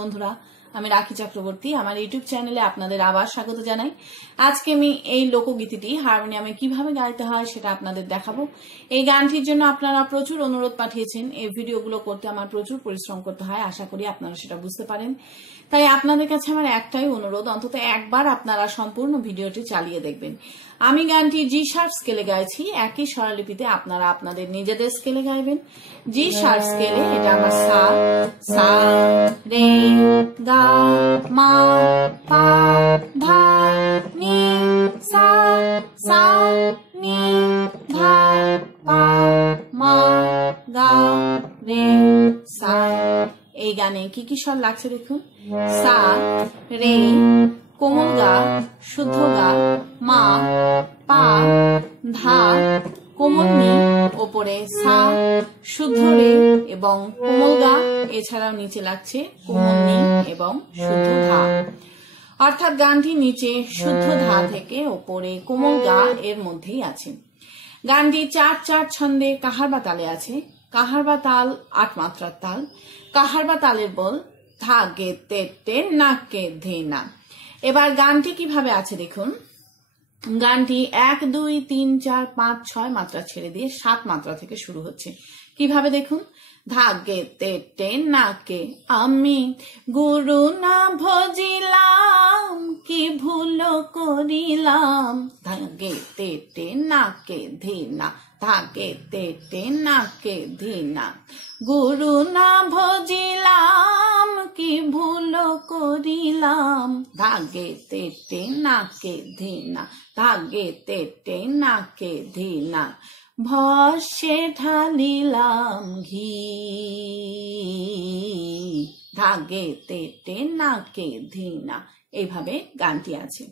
বন্ধুরা, আমি রাখি চক্রবর্তী আমার ইউটিউব চ্যানেলে আপনাদের আবার স্বাগত জানাই। আজকে আমি এই লোকগীতিটি হারমোনিয়ামে কিভাবে গাইতে হয় সেটা আপনাদের দেখাবো। এই গানটির জন্য আপনারা প্রচুর অনুরোধ পাঠিয়েছেন। এই ভিডিওগুলো করতে আমার প্রচুর পরিশ্রম করতে হয়, আশা করি আপনারা সেটা বুঝতে পারেন। তাই আপনাদের কাছে আমার একটাই অনুরোধ, অন্তত একবার আপনারা সম্পূর্ণ ভিডিওটি চালিয়ে দেখবেন। আমি গানটি জি শার্প স্কেলে গাইছি, একই স্বরলিপিতে আপনারা আপনাদের নিজেদের স্কেলে গাইবেন। জি শার্প স্কেলে এটা আমার সা, সা রে গা মা পা ধা নি সা, সা নি ধা পা মা গা রে সা। এই গানে কি কি স্বর লাগছে দেখুন। সা, রে, কোমল গা, শুদ্ধ গা, মা, পা, ধা, কোমল নি, ওপরে সা, শুদ্ধ রে এবং কোমল গা, এছাড়াও নিচে লাগছে কোমল নি এবং শুদ্ধ ধা। অর্থাৎ গানটি নিচে শুদ্ধ ধা থেকে ওপরে কোমল গা এর মধ্যেই আছে। গানটি 4/4 ছন্দে কাহার বা তালে আছে। কাহার বা তাল 8 মাত্রার তাল। কাহার বা তালের বল ধা গে তে টে না কে ধে না। এবার গানটি কিভাবে আছে দেখুন। গানটি 1 2 3 4 5 6 মাত্রা ছেড়ে দিয়ে 7 মাত্রা থেকে শুরু হচ্ছে। কিভাবে দেখুন। ধা গে তে টে না কে আমি গুরু না ভজিলাম, কি ভুল করিলাম। ধা গে তে টে না কে ধে না, ধা গে তে টে না কে ধে না। গুরু না ভজিলাম, কি ভুল করিলাম। ধা গে তে টে না কে ধে না, ধা গে তে টে না কে ধে না। ভস্যে ঢালিলাম ঘি, ধা গে তে টে না কে ধে না। এইভাবে গানটি আছে।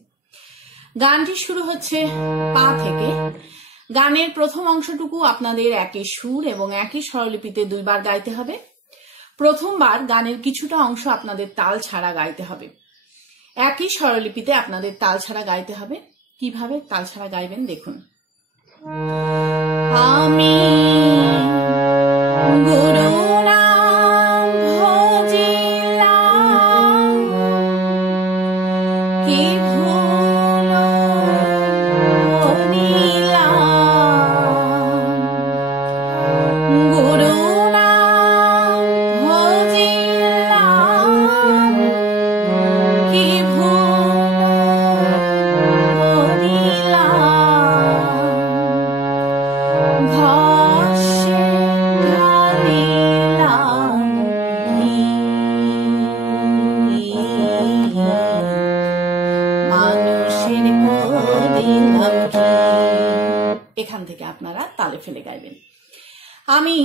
গানটি শুরু হচ্ছে পা থেকে। গানের প্রথম অংশটুকু আপনাদের একই সুর এবং একই স্বরলিপিতে 2 বার গাইতে হবে। প্রথমবার গানের কিছুটা অংশ আপনাদের তাল ছাড়া গাইতে হবে। একই স্বরলিপিতে আপনাদের তাল ছাড়া গাইতে হবে। কিভাবে তাল ছাড়া গাইবেন দেখুন। আমি গুরু নাম ভজিলাম, কি ভুল করিলাম। গুরু নাম ভজিলাম, কি ভুল করিলাম। ভস্যে ঢালিলাম ঘি, মানুষের করিলাম কি। এখান থেকে আপনারা তালে ফেলে গাইবেন। আমি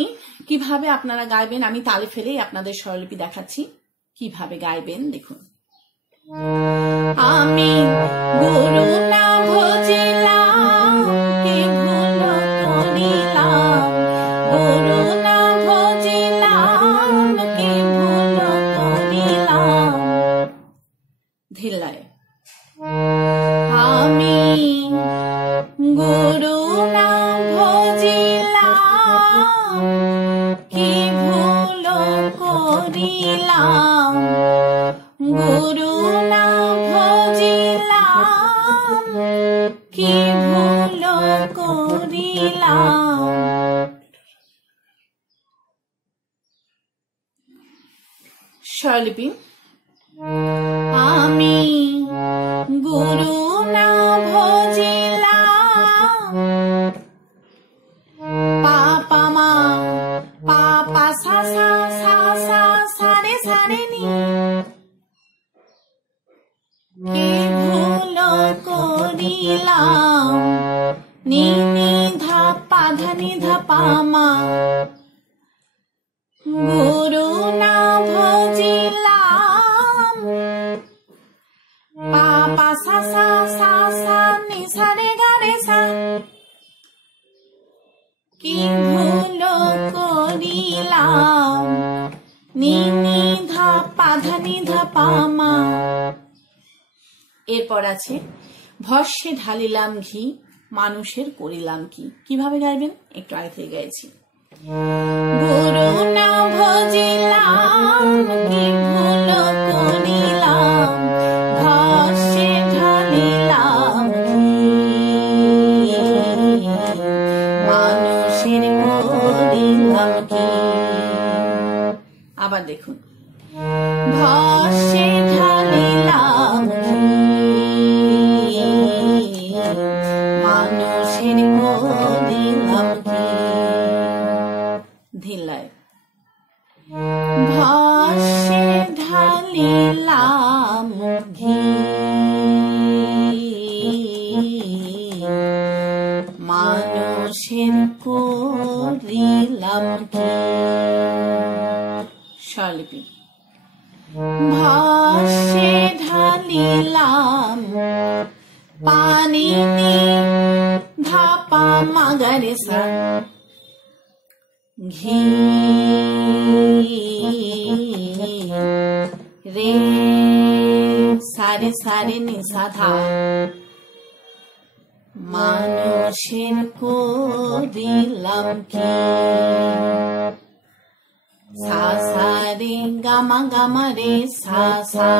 কিভাবে আপনারা গাইবেন আমি তালে ফেলেই আপনাদের স্বরলিপি দেখাচ্ছি। কিভাবে গাইবেন দেখুন। আমি গুরু না ভজিলাম, কি ভুল করিলাম। গুরু না ভজিলাম, কি ভুল করিলাম। ধিল্লায়। আমি গুরু না ভজিলাম, কি ভুল করিলাম। গুরু না ভজিলাম, কি ভুল করিলাম। স্বরলিপি। আমি গুরু না ভজিলাম, পা পা মা, পা পা সা সা, সা সা সা রে সা রে নি। কি ভুল করিলাম। নি নি ধা পা ধা নি ধা পা মা। গুরু না ভজিলাম, পা পা সা সা সা সা নি সা রে গা রে সা। কি ভুল করিলাম। নি নি ধা পা ধা নি ধা পা মা। এরপর আছে ভস্যে ঢালিলাম ঘি, মানুষের করিলাম কি। কিভাবে গাইবেন একটু আগে থেকে গাইছি। গুরু না ভজিলাম, কি ভুল আবার দেখুন, ভস্যে ঢালিলাম মানুষের করিলাম কি, ধিল্লায়, ভস্যে ঢালিলাম ঘি মানুষের করিলাম কি। স্বরলিপি, ভস্যে ঢালিলাম পানি ধাপা মাগারে সা ঘি রে সারে সারে নিষাধা মানুষের করিলাম কি, সা সা রে গামা গামা রে সা সা।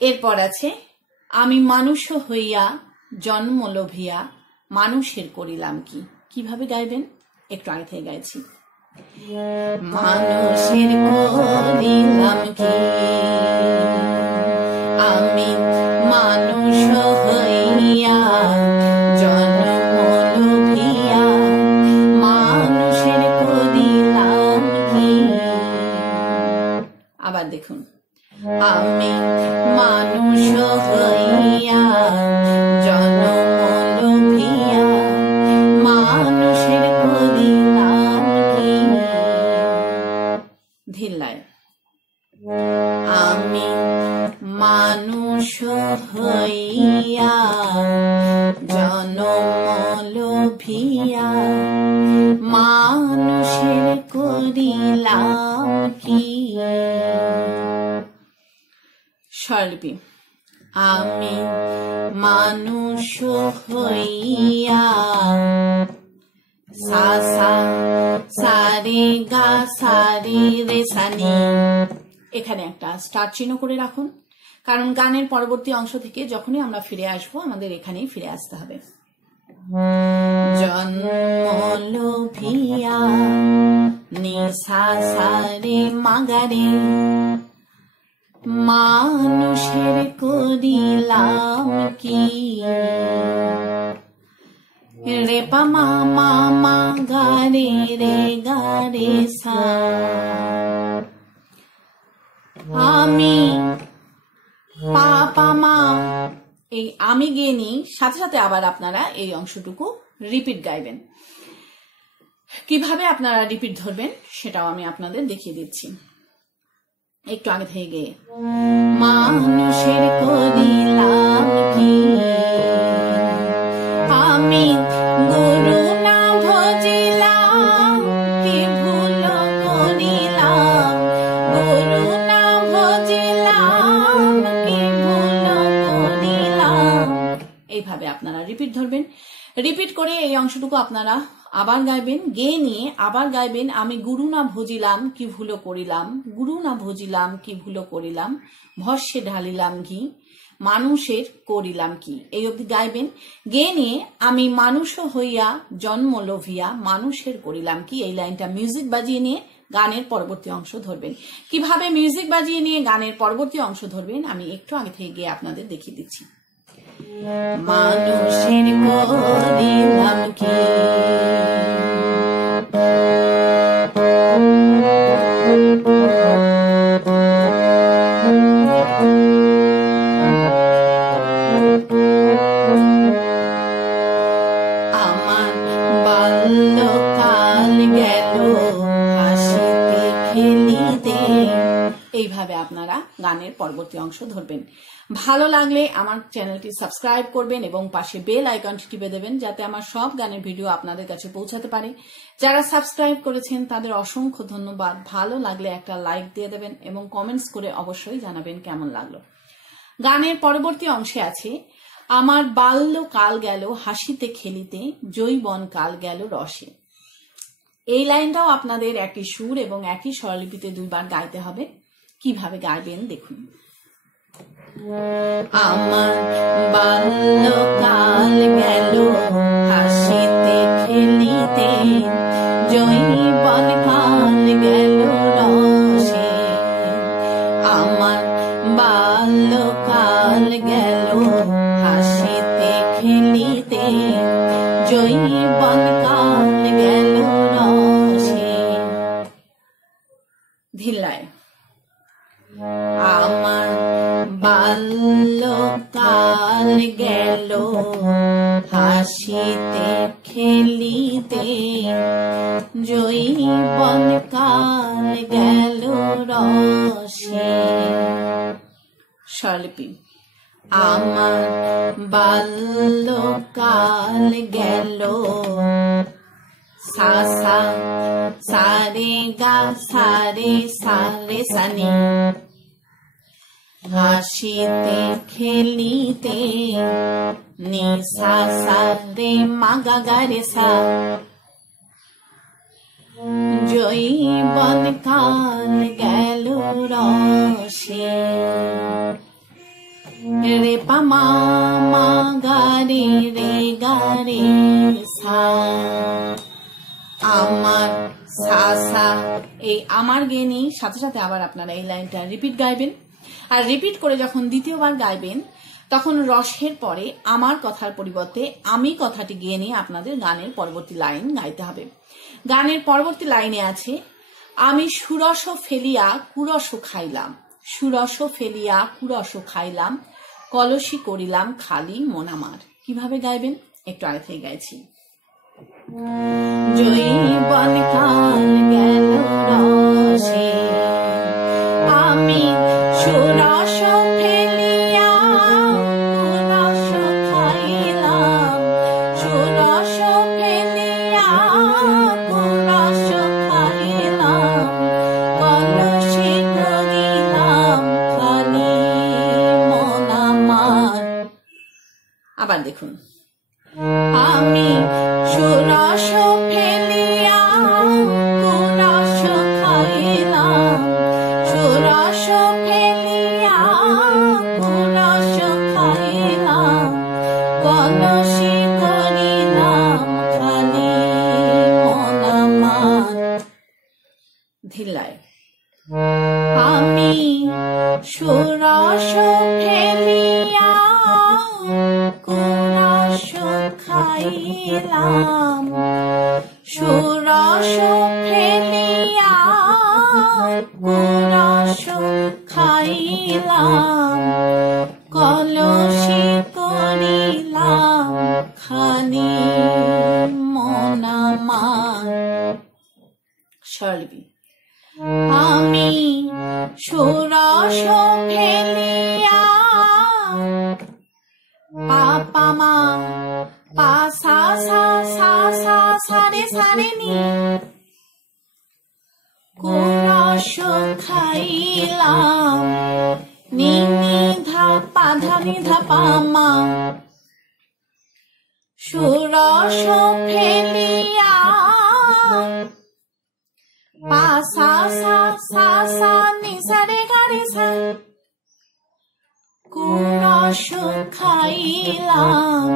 এরপর আছে, আমি মানুষ হইয়া জন্ম লোভিয়া মানুষের করিলাম কি। কিভাবে গাইবেন একটু আগে থেকে গাইছি। মানুষের করিলাম কি, আমি মানুষ হইয়া জন্ম লোভিয়া মানুষের করিলাম কি। আবার দেখুন, আমি মানুষ হইয়া জন্ম লোভিয়া মানুষের করিলাম কি। ধিল্লায়, আমি মানুষ হইয়া জন্ম লোভিয়া মানুষের করিলাম কি। স্বরলিপি, আমি মানুষ হইয়া সা সা সারে গা সারে রে সানি। এখানে একটা স্টার চিহ্ন করে রাখুন, কারণ গানের পরবর্তী অংশ থেকে যখনই আমরা ফিরে আসবো আমাদের এখানেই ফিরে আসতে হবে। জন্ম লোভিয়া নিশা সারে মাগারে মানুষের করিলাম কি। রে পা মা মা মা গা রে রে গা রে সা। আমি পা পা মা, এই আমি গিয়ে নিই, সাথে সাথে আবার আপনারা এই অংশটুকু রিপিট গাইবেন। কিভাবে আপনারা রিপিট ধরবেন সেটাও আমি আপনাদের দেখিয়ে দিচ্ছি একটু আগে থেকে গিয়ে। মানুষের করিলাম কি, আমি গুরু না ভজিলাম কি ভুল করিলাম, গুরু না ভজিলাম কি ভুল করিলাম। এইভাবে আপনারা রিপিট ধরবেন। রিপিট করে এই অংশটুকু আপনারা আবার গাইবেন, গেয়ে নিয়ে আবার গাইবেন, আমি গুরু না ভজিলাম কি ভুল করিলাম, গুরু না ভজিলাম কি ভুল করিলাম, ভস্যে ঢালিলাম ঘি মানুষের করিলাম কি। এই অবধি গাইবেন। গেয়ে নিয়ে আমি মানুষ হইয়া জন্ম লোভিয়া মানুষের করিলাম কি, এই লাইনটা মিউজিক বাজিয়ে নিয়ে গানের পরবর্তী অংশ ধরবেন। কিভাবে মিউজিক বাজিয়ে নিয়ে গানের পরবর্তী অংশ ধরবেন আমি একটু আগে থেকে গিয়ে আপনাদের দেখিয়ে দিচ্ছি। মানুষের করিলাম কি, আমার বাল্যকাল গেল হাসিতে খেলিতে। এইভাবে আপনারা গানের পরবর্তী অংশ ধরবেন। ভালো লাগলে আমার চ্যানেলটি সাবস্ক্রাইব করবেন এবং পাশে বেল আইকনটি টিপে দেবেন যাতে আমার সব গানের ভিডিও আপনাদের কাছে পৌঁছাতে পারে। যারা সাবস্ক্রাইব করেছেন তাদের অসংখ্য ধন্যবাদ। ভালো লাগলে একটা লাইক দিয়ে দেবেন এবং কমেন্টস করে অবশ্যই জানাবেন কেমন লাগলো। গানের পরবর্তী অংশে আছে, আমার বাল্যকাল গেল হাসিতে খেলিতে যৌবন কাল গেল রসে। এই লাইনটাও আপনাদের একই সুর এবং একই স্বরলিপিতে দুইবার গাইতে হবে। কিভাবে গাইবেন দেখুন। আমার বাল্যকাল গেল হাসিতে খেলিতে যৌবন কাল ধিল্লায়। আমার বাল্যকাল গেল হাসিতে খেলিতে, যৌবন কাল গেল রসে। স্বরলিপি। আমার বাল্যকাল গেল সা সা সারে গা সারে সারে সানি, হাসিতে খেলিতে নি সা সা রে মা গা গা রে সা, যৌবন কাল গেল রসে। রে পা মা মা গা রে রে গা রে সা। আমার সা সা, এই আমার গেনি সাথে সাথে আবার আপনারা এই লাইনটা রিপিট গাইবেন। আর রিপিট করে যখন দ্বিতীয়বার গাইবেন তখন রসের পরে আমার কথার পরিবর্তে আমি কথাটি গেয়ে নিয়ে আপনাদের গানের পরবর্তী লাইন গাইতে হবে। গানের পরবর্তী লাইনে আছে, আমি সুরস ফেলিয়া কুরস খাইলাম, সুরস ফেলিয়া কুরস খাইলাম, কলসি করিলাম খালি মন আমার। কিভাবে গাইবেন একটু আগে থেকে গাইছি। যৌবন কাল গেল রসে, আমি সুরস ফেলিয়া কুরস খাইলাম, সুরস ফেলিয়া কুরস খাইলাম, কলসি করিলাম খালি মন আমার। আবার দেখুন, আমি সুরস ফেলিয়া কুরস খাইলাম, সুরস ফেলিয়া কুরস খাইলাম, কলসি করিলাম খালি মন আমার। ধিল্লায়। আমি সুরস ফেলিয়া কুরস খাইলাম, সুরস ফেলিয়া কুরস খাইলাম, কলসি করিলাম খালি মন আমার। স্বরলিপি। আমি সুরস ফেলিয়া পা মা পা সা সা সা সা সারে সারে নি, কুরস খাইলাম নি নি ধা পা ধা নি ধা পা মা, সুরস ফেলিয়া পা সা সা সা সা নি সা রে গা রে সা, কুরস খাইলাম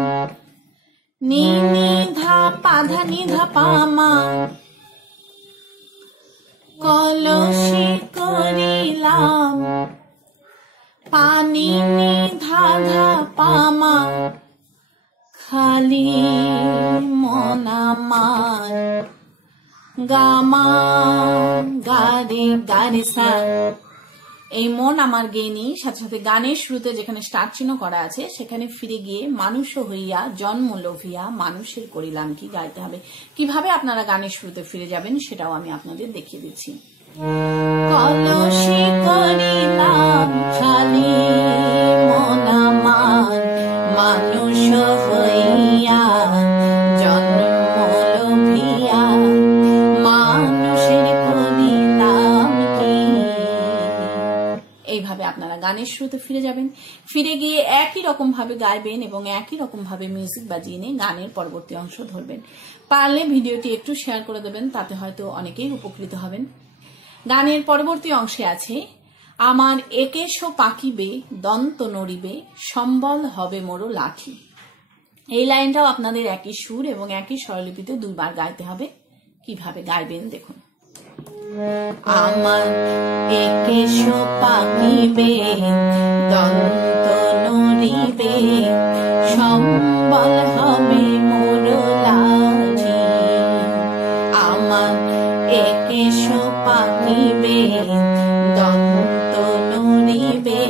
নি নি ধা পা ধা নি ধা পা মা, কলসি করিলাম পানি নি ধা ধা পা মা, খালি মন আমার। গামা গারে গারে সা, এই মন আমার গেনি সাথে সাথে গানের শুরুতে যেখানে স্টার্ট চিহ্ন করা আছে সেখানে ফিরে গিয়ে মানুষ হইয়া জন্ম লোভিয়া মানুষের করিলাম কি গাইতে হবে। কিভাবে আপনারা গানের শুরুতে ফিরে যাবেন সেটাও আমি আপনাদের দেখিয়ে দিচ্ছি। কলসি করিলাম খালি মন আমার, মানুষ হইয়া জন্ম লোভিয়া মানুষের করিলাম কি। এইভাবে আপনারা গানের শুরুতে ফিরে যাবেন, ফিরে গিয়ে একই রকম ভাবে গাইবেন এবং একই রকম ভাবে মিউজিক বাজিয়ে নিয়ে গানের পরবর্তী অংশ ধরবেন। পারলে ভিডিওটি একটু শেয়ার করে দেবেন, তাতে হয়তো অনেকেই উপকৃত হবেন। গানের পরবর্তী অংশে আছে, আমার একেশ পাকিবে দন্ত নড়িবে, সম্বল হবে মোর লাঠি। এই লাইনটাও আপনাদের একই সুর এবং একই স্বরলিপিতে দুইবার গাইতে হবে। কিভাবে গাইবেন দেখুন। আমার একেশ পাকিবে দন্ত নড়িবে, সম্বল হবে মোর লাঠি। আমার একেশ পাকিবে দন্ত নড়িবে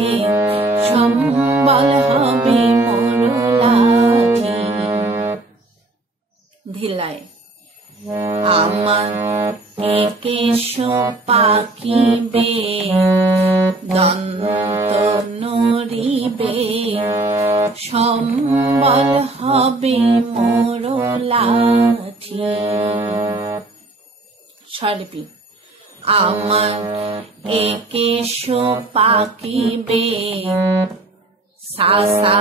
সম্বল হবে মোর লাঠি। ধিলায় আমার একেশ পাকিবে দন্ত নড়িবে সম্বল হবে মোর লাঠি। স্বরলিপি আমার একেশ পাকিবে সা সা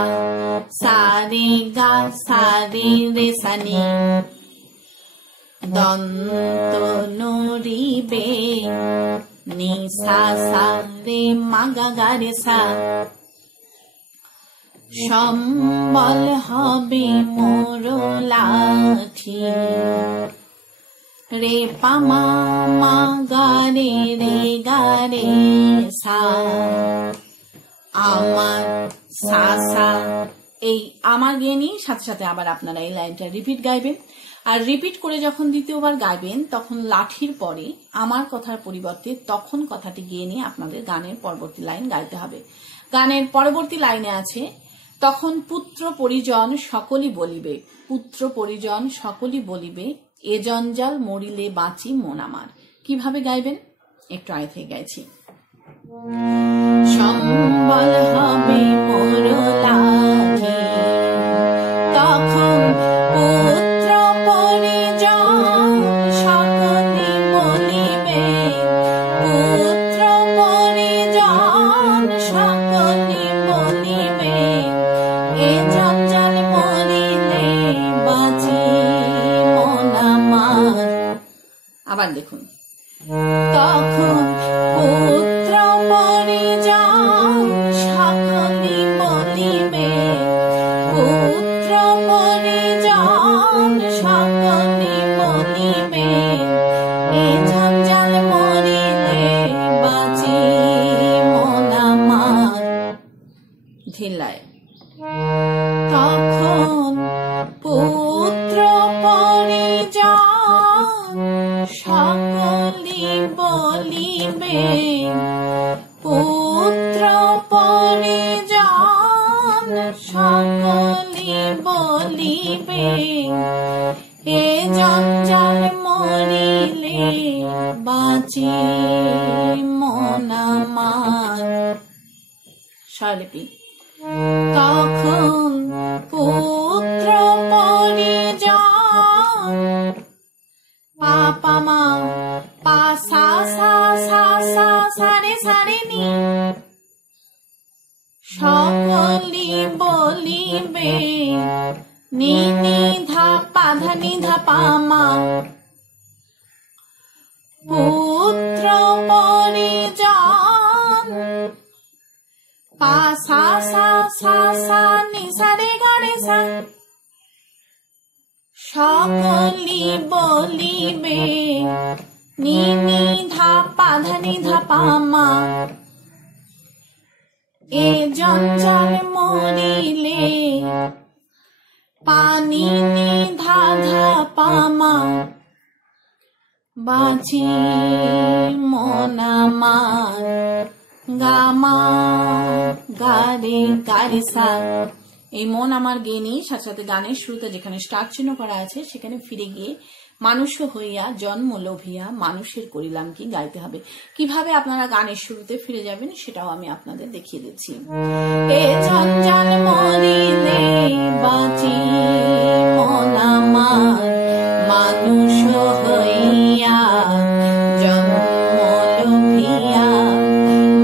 সা রে গা সা রে রে সা নি দন্ত নড়িবে নি সা সা রে মা গা গা রে সা সম্বল হবে মোর লাঠি। রে পা মা মা গা রে রে গা রে সা আমার সা সা। এই আমার গিয়ে নিয়ে সাথে সাথে আবার আপনারা এই লাইনটা রিপিট গাইবেন। আর রিপিট করে যখন দ্বিতীয়বার গাইবেন তখন লাঠির পরে আমার কথার পরিবর্তে তখন কথাটি গিয়ে নিয়ে আপনাদের গানের পরবর্তী লাইন গাইতে হবে। গানের পরবর্তী লাইনে আছে তখন পুত্র পরিজন সকলই বলিবে, পুত্র পরিজন সকলই বলিবে এ জঞ্জাল মরিলে বাঁচি মন আমার। কিভাবে গাইবেন একটু আগে থেকে গাইছি। সম্বল হবে মোর লাঠি তখন পুত্র পরিজন সকলই বলিবে, পুত্র পরিজন সকলই বলিবে এ জঞ্জাল মরিলে বাঁচি মন আমার। আবার দেখুন তখন পুত্র পরিজন সকলই বলিবে, পুত্র পরিজন সকলই বলিবে এ জঞ্জাল মরিলে বাঁচি মন আমার। ধিলায় তখন পুত্র পরিজন সকলই বলিবে, পুত্র পরিজন সকলই বলিবে এ জঞ্জাল মরিলে বাঁচি মন আমার। স্বরলিপি তখন পুত্র পরিজন পা পা মা পা সা সা সা সা সা রে সা রে নি সকলই বলিবে নি নি ধা পা ধা নি ধা পা মা। পুত্র পরিজন পা সা সা সা সা নি সা রে গা রে সা সকলই বলিবে নি নি ধা পা ধা নি ধা পা মা এ জঞ্জাল মরিলে পানি নি ধা ধা পা মা বাঁচি মন আমার। গা মা গা রে গা রে সা। এই মন আমার গেয়ে নিয়ে সাথে সাথে গানের শুরুতে যেখানে স্টার্ট চিহ্ন করা আছে সেখানে ফিরে গিয়ে মানুষ হইয়া জন্ম লোভিয়া মানুষের করিলাম কি গাইতে হবে। কিভাবে আপনারা গানের শুরুতে ফিরে যাবেন সেটাও আমি আপনাদের দেখিয়ে দিচ্ছি। এ জঞ্জাল মরিলে বাঁচি মন আমার মানুষ হইয়া জন্ম লোভিয়া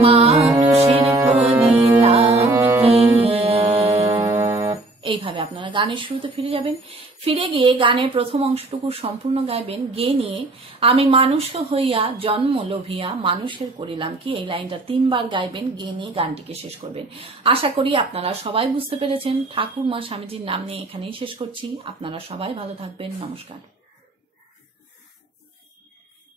মানুষের করিলাম কি। এইভাবে আপনারা গানের শুরুতে ফিরে যাবেন। ফিরে গিয়ে গানের প্রথম অংশটুকু সম্পূর্ণ গাইবেন। গেয়ে নিয়ে আমি মানুষ হইয়া জন্ম লোভিয়া মানুষের করিলাম কি এই লাইনটা 3 বার গাইবেন। গেয়ে নিয়ে গানটিকে শেষ করবেন। আশা করি আপনারা সবাই বুঝতে পেরেছেন। ঠাকুর মা স্বামীজির নাম নিয়ে এখানেই শেষ করছি। আপনারা সবাই ভালো থাকবেন। নমস্কার।